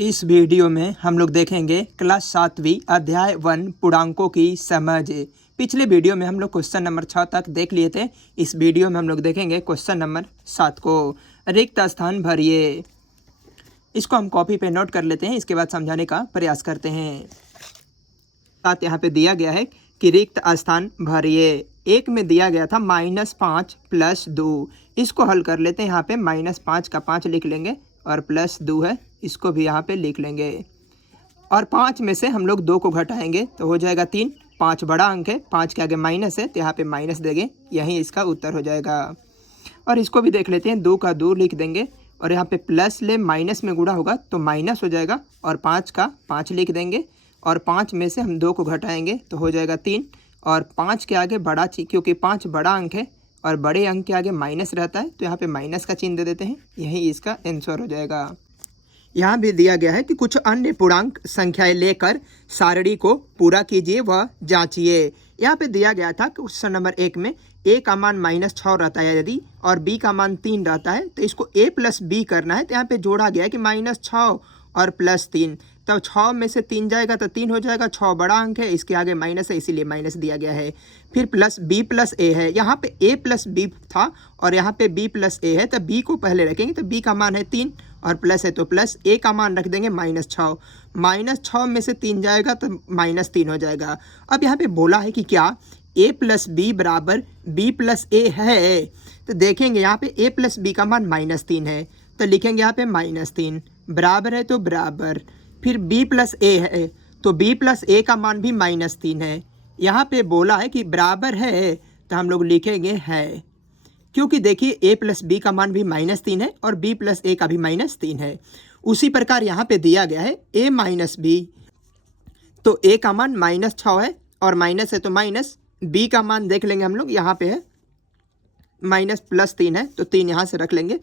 इस वीडियो में हम लोग देखेंगे क्लास 7वीं अध्याय 1 पूर्णांकों की समझ। पिछले वीडियो में हम लोग क्वेश्चन नंबर 6 तक देख लिए थे। इस वीडियो में हम लोग देखेंगे क्वेश्चन नंबर 7 को। रिक्त स्थान भरिए। इसको हम कॉपी पे नोट कर लेते हैं, इसके बाद समझाने का प्रयास करते हैं। साथ यहाँ पे दिया गया है कि रिक्त स्थान भरिए। एक में दिया गया था -5 + 2। इसको हल कर लेते हैं। यहाँ पे -5 का 5 लिख लेंगे और +2 है, इसको भी यहाँ पे लिख लेंगे। और 5 में से हम लोग 2 को घटाएंगे तो हो जाएगा 3। 5 बड़ा अंक है, 5 के आगे माइनस है तो यहाँ पे माइनस देंगे, यही इसका उत्तर हो जाएगा। और इसको भी देख लेते हैं, 2 का 2 लिख देंगे और यहाँ पे प्लस ले माइनस में गुणा होगा तो माइनस हो जाएगा और 5 का 5 लिख देंगे। और 5 में से हम 2 को घटाएंगे तो हो जाएगा 3। और 5 के आगे बड़ा क्योंकि 5 बड़ा अंक है और बड़े अंक के आगे माइनस रहता है तो यहाँ पे माइनस का चिन्ह दे देते हैं, यही इसका आंसर हो जाएगा। यहाँ भी दिया गया है कि कुछ अन्य पूर्णांक संख्याएं लेकर सारणी को पूरा कीजिए व जांचिए। यहाँ पे दिया गया था क्वेश्चन नंबर 1 में a का मान -6 रहता है यदि और b का मान 3 रहता है तो इसको a + b करना है। तो यहाँ पे जोड़ा गया है कि -6 और +3, तब 6 में से 3 जाएगा तो 3 हो जाएगा। 6 बड़ा अंक है, इसके आगे माइनस है इसीलिए माइनस दिया गया है। फिर +b + a है, यहाँ पे a + b था और यहाँ पे b + a है, तो b को पहले रखेंगे तो b का मान है 3 और प्लस है तो प्लस। a का मान रख देंगे -6। -6 में से 3 जाएगा तो -3 हो जाएगा। अब यहाँ पे बोला है कि क्या a + b = b + a है, तो देखेंगे यहाँ पे a + b का मान -3 है तो लिखेंगे यहाँ पे -3, बराबर है तो बराबर। फिर b + a है तो b + a का मान भी -3 है। यहाँ पे बोला है कि बराबर है तो हम लोग लिखेंगे है, क्योंकि देखिए a + b का मान भी -3 है और b + a का भी -3 है। उसी प्रकार यहाँ पे दिया गया है a - b, तो a का मान -6 है और माइनस है तो माइनस। b का मान देख लेंगे हम लोग, यहाँ पे है -+3 है तो 3 यहाँ से रख लेंगे।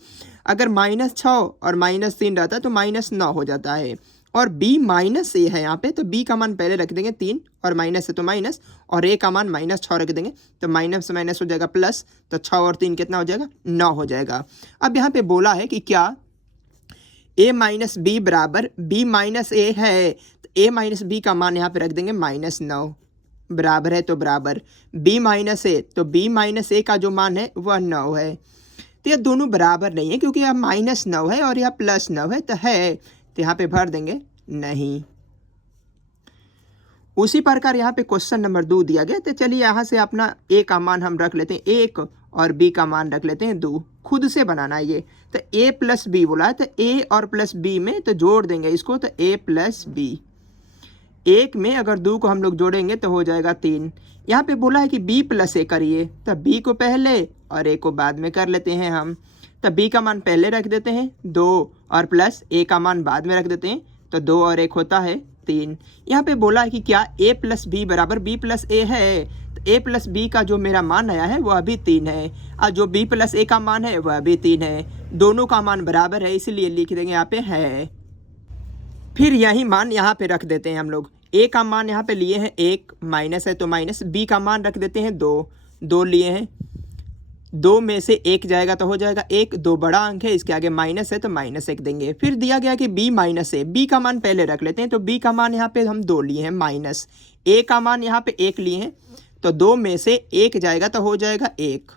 अगर -6 और -3 रहता है तो -9 हो जाता है। और b - a है यहाँ पे, तो b का मान पहले रख देंगे 3 और माइनस है तो माइनस, और a का मान -6 रख देंगे तो माइनस माइनस हो जाएगा प्लस, तो 6 और 3 कितना हो जाएगा, 9 हो जाएगा। अब यहाँ पे बोला है कि क्या a - b = b - a है, तो a - b का मान यहाँ पे रख देंगे -9, बराबर है तो बराबर। b - a, तो b - a का जो मान है वह 9 है। तो ये दोनों बराबर नहीं है, क्योंकि यह -9 है और यह +9 है, तो यहाँ पे भर देंगे नहीं। उसी प्रकार यहाँ पे क्वेश्चन नंबर 2 दिया गया, तो चलिए यहाँ से अपना a का मान हम रख लेते हैं 1 और b का मान रख लेते हैं 2। खुद से बनाना है ये, तो a + b बोला है तो a और +b में तो जोड़ देंगे इसको, तो a + b। 1 में अगर 2 को हम लोग जोड़ेंगे तो हो जाएगा 3। यहाँ पे बोला है कि b + a करिए, तो b को पहले और a को बाद में कर लेते हैं हम। तो b का मान पहले रख देते हैं 2 और प्लस a का मान बाद में रख देते हैं, तो 2 और 1 होता है 3। यहाँ पे बोला है कि क्या a + b = b + a है, तो a + b का जो मेरा मान आया है वह भी 3 है और जो b + a का मान है वह भी 3 है। दोनों का मान बराबर है, इसीलिए लिख देंगे यहाँ पे है। फिर यही मान यहाँ पे रख देते हैं हम लोग। a का मान यहाँ पे लिए हैं 1, माइनस है तो माइनस। b का मान रख देते हैं 2 लिए हैं, 2 में से 1 जाएगा तो हो जाएगा 1। 2 बड़ा अंक है, इसके आगे माइनस है तो -1 देंगे। फिर दिया गया कि b - a, b का मान पहले रख लेते हैं, तो b का मान यहाँ पे हम 2 लिए हैं माइनस। a का मान यहाँ पे 1 लिए हैं, तो 2 में से 1 जाएगा तो हो जाएगा 1।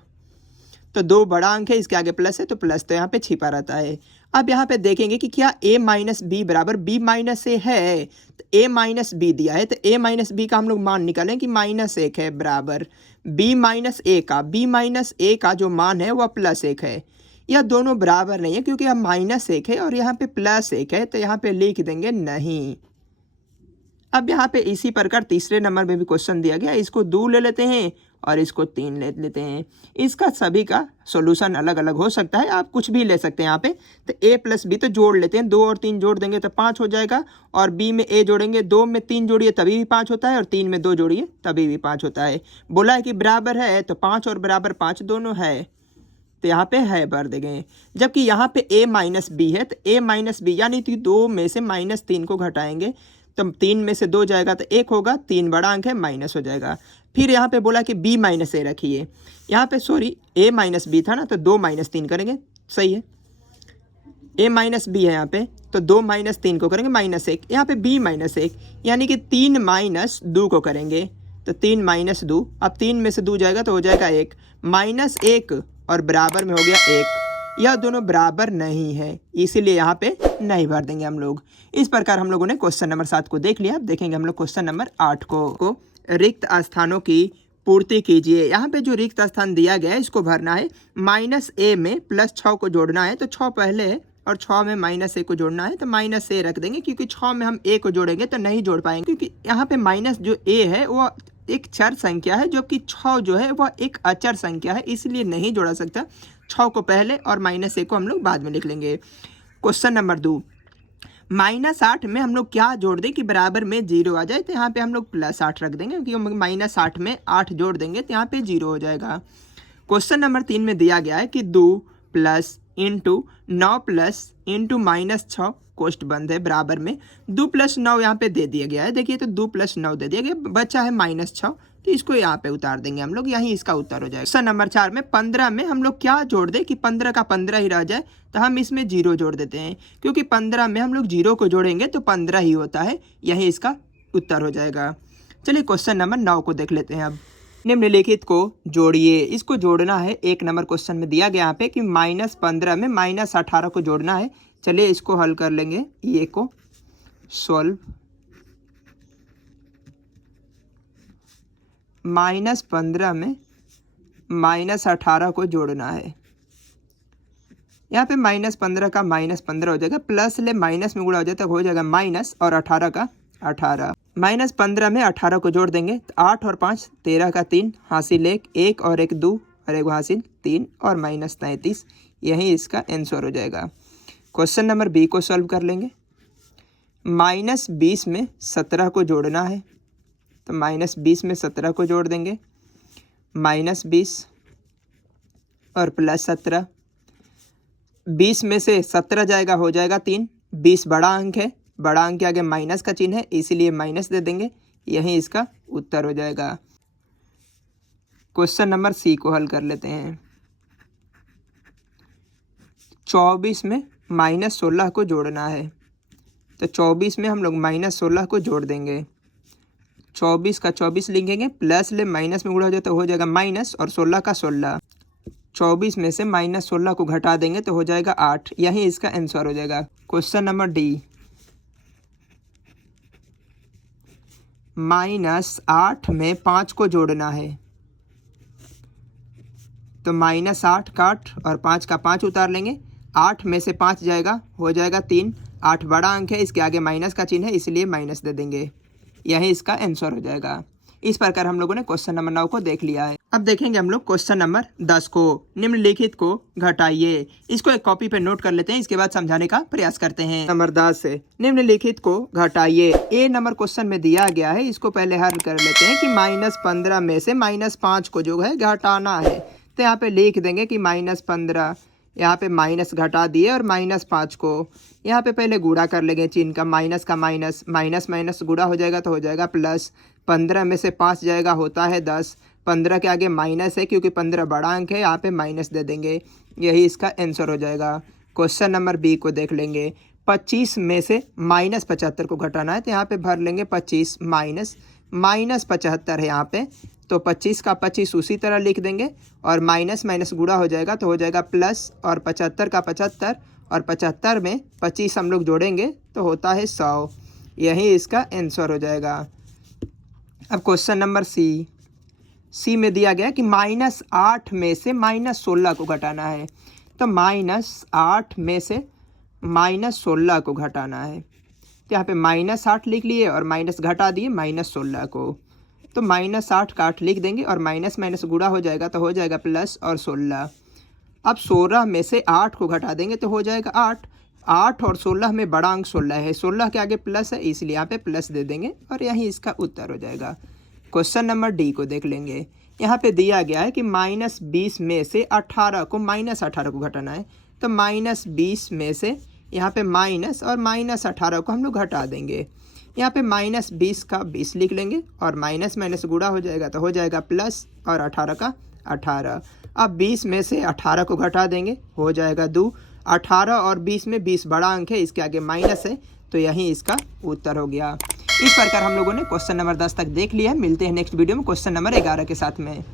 तो 2 बड़ा अंक है, इसके आगे प्लस है तो प्लस तो यहाँ पे छिपा रहता है। अब यहाँ पे देखेंगे कि क्या a - b = b - a है, तो a - b दिया है, तो a - b का हम लोग मान निकालें कि -1 है, बराबर b - a का जो मान है वह +1 है। यह दोनों बराबर नहीं है, क्योंकि यह -1 है और यहाँ पे +1 है, तो यहाँ पे लिख देंगे नहीं। अब यहाँ पे इसी प्रकार तीसरे नंबर में भी क्वेश्चन दिया गया, इसको 2 ले लेते हैं और इसको 3 ले लेते हैं। इसका सभी का सॉल्यूशन अलग अलग हो सकता है, आप कुछ भी ले सकते हैं यहाँ पे। तो a + b तो जोड़ लेते हैं, 2 और 3 जोड़ देंगे तो 5 हो जाएगा, और b में a जोड़ेंगे, 2 में 3 जोड़िए तभी भी 5 होता है, और 3 में 2 जोड़िए तभी भी 5 होता है। बोला है कि बराबर है, तो 5 और बराबर 5 दोनों है, तो यहाँ पे है भर देंगे। जबकि यहाँ पे a - b है, तो a - b यानी कि 2 में से -3 को घटाएंगे, तो 3 में से 2 जाएगा तो 1 होगा, 3 बड़ा अंक है, माइनस हो जाएगा। फिर यहाँ पे बोला कि b - a रखिए, यहाँ पे सॉरी a - b था ना, तो 2 - 3 करेंगे, सही है। ए माइनस बी है यहाँ पे, तो 2 माइनस 3 को करेंगे -1, यहाँ पे बी -1 यानी कि 3 माइनस 2 को करेंगे, तो 3 माइनस 2, अब 3 में से 2 जाएगा तो हो जाएगा 1, -1 और बराबर में हो गया 1। यह दोनों बराबर नहीं है, इसीलिए यहाँ पे नहीं भर देंगे हम लोग। इस प्रकार हम लोगों ने क्वेश्चन नंबर 7 को देख लिया। अब देखेंगे हम लोग क्वेश्चन नंबर 8 को रिक्त स्थानों की पूर्ति कीजिए। यहाँ पे जो रिक्त स्थान दिया गया है इसको भरना है। -a में +6 को जोड़ना है, तो 6 पहले है और 6 में -a को जोड़ना है, तो -a रख देंगे, क्योंकि 6 में हम a को जोड़ेंगे तो नहीं जोड़ पाएंगे, क्योंकि यहाँ पे माइनस जो a है वो एक चर संख्या है, जबकि 6 जो है वह एक अचर संख्या है, इसलिए नहीं जोड़ा सकता। 6 को पहले और -a को हम लोग बाद में लिख लेंगे। क्वेश्चन नंबर 2, -8 में हम लोग क्या जोड़ दें कि बराबर में 0 आ जाए, तो यहाँ पे हम लोग +8 रख देंगे, क्योंकि -8 में 8 जोड़ देंगे तो यहाँ पे 0 हो जाएगा। क्वेश्चन नंबर 3 में दिया गया है कि 2 प्लस इंटू 9 प्लस इंटू -6 कोष्ट बंद है बराबर में 2 + 9 यहाँ पे दे दिया गया है। देखिए तो 2 + 9 दे दिया गया, बचा है -6, तो इसको यहाँ पे उतार देंगे हम लोग, यही इसका उत्तर हो जाएगा। क्वेश्चन नंबर 4 में 15 में हम लोग क्या जोड़ दें कि 15 का 15 ही रह जाए, तो हम इसमें 0 जोड़ देते हैं, क्योंकि 15 में हम लोग 0 को जोड़ेंगे तो 15 ही होता है, यही इसका उत्तर हो जाएगा। चलिए क्वेश्चन नंबर 9 को देख लेते हैं। अब निम्नलिखित को जोड़िए। इसको जोड़ना है, 1 नंबर क्वेश्चन में दिया गया यहाँ पे कि -15 में -18 को जोड़ना है। चलिए इसको हल कर लेंगे, ये को सॉल्व। -15 में -18 को जोड़ना है। यहाँ पे -15 का -15 हो जाएगा, प्लस ले माइनस में गुणा हो जाता है, हो जाएगा माइनस और 18 का 18। -15 में 18 को जोड़ देंगे तो 8 और 5 13 का 3 हासिल 1 और 1 2 और 1 हासिल 3 और -33, यही इसका आंसर हो जाएगा। क्वेश्चन नंबर बी को सॉल्व कर लेंगे। -20 में 17 को जोड़ना है, तो -20 में 17 को जोड़ देंगे, -20 और +17, 20 में से 17 जाएगा, हो जाएगा 3, 20 बड़ा अंक है, बड़ा अंक के आगे माइनस का चिन्ह है, इसीलिए माइनस दे देंगे, यही इसका उत्तर हो जाएगा। क्वेश्चन नंबर सी को हल कर लेते हैं। 24 में -16 को जोड़ना है, तो 24 में हम लोग -16 को जोड़ देंगे, 24 का 24 लिखेंगे, प्लस ले माइनस में गुणा हो जाता है, हो जाएगा माइनस और 16 का 16, 24 में से -16 को घटा देंगे तो हो जाएगा 8, यही इसका आंसर हो जाएगा। क्वेश्चन नंबर डी, -8 में 5 को जोड़ना है, तो -8 का 8 और 5 का 5 उतार लेंगे, 8 में से 5 जाएगा, हो जाएगा 3, 8 बड़ा अंक है, इसके आगे माइनस का चिन्ह है, इसलिए माइनस दे देंगे, यही इसका आंसर हो जाएगा। इस प्रकार हम लोगों ने क्वेश्चन नंबर 9 को देख लिया है। अब देखेंगे हम लोग क्वेश्चन नंबर 10 को। निम्नलिखित को घटाइए। इसको एक कॉपी पे नोट कर लेते हैं, इसके बाद समझाने का प्रयास करते हैं। नंबर 10 से निम्नलिखित को घटाइए। ए नंबर क्वेश्चन में दिया गया है, इसको पहले हल कर लेते हैं कि -15 में से -5 को जो है घटाना है, तो यहाँ पे लिख देंगे कि -15, यहाँ पे माइनस घटा दिए और -5 को यहाँ पे पहले गुणा कर लेंगे, चिन्ह का माइनस का माइनस, माइनस माइनस गुणा हो जाएगा तो हो जाएगा प्लस, 15 में से 5 जाएगा, होता है 10, 15 के आगे माइनस है क्योंकि 15 बड़ा अंक है, यहाँ पे माइनस दे देंगे, यही इसका आंसर हो जाएगा। क्वेश्चन नंबर बी को देख लेंगे। 25 में से -75 को घटाना है, तो यहाँ पे भर लेंगे 25 -75 है यहाँ पे, तो 25 का 25 उसी तरह लिख देंगे और माइनस माइनस गुणा हो जाएगा तो हो जाएगा प्लस, और 75 का 75 और 75 में 25 हम लोग जोड़ेंगे तो होता है 100, यही इसका आंसर हो जाएगा। अब क्वेश्चन नंबर सी में दिया गया कि -8 में से -16 को घटाना है, तो -8 में से -16 को घटाना है, तो यहाँ पे -8 लिख लिए और माइनस घटा दिए -16 को, तो -8 का 8 लिख देंगे और माइनस माइनस गुणा हो जाएगा तो हो जाएगा प्लस और 16। अब 16 में से 8 को घटा देंगे तो हो जाएगा 8 और 16 में बड़ा अंक 16 है, 16 के आगे प्लस है, इसलिए यहाँ पे प्लस दे देंगे और यही इसका उत्तर हो जाएगा। क्वेश्चन नंबर डी को देख लेंगे। यहाँ पे दिया गया है कि -20 में से 18 को -18 को घटाना है, तो -20 में से यहाँ पे माइनस और -18 को हम लोग घटा देंगे, यहाँ पे -20 का 20 लिख लेंगे और माइनस माइनस गुणा हो जाएगा तो हो जाएगा प्लस, और 18 का 18। अब 20 में से 18 को घटा देंगे, हो जाएगा 2, 18 और 20 में 20 बड़ा अंक है, इसके आगे माइनस है, तो यही इसका उत्तर हो गया। इस प्रकार हम लोगों ने क्वेश्चन नंबर 10 तक देख लिया। मिलते हैं नेक्स्ट वीडियो में क्वेश्चन नंबर 11 के साथ में।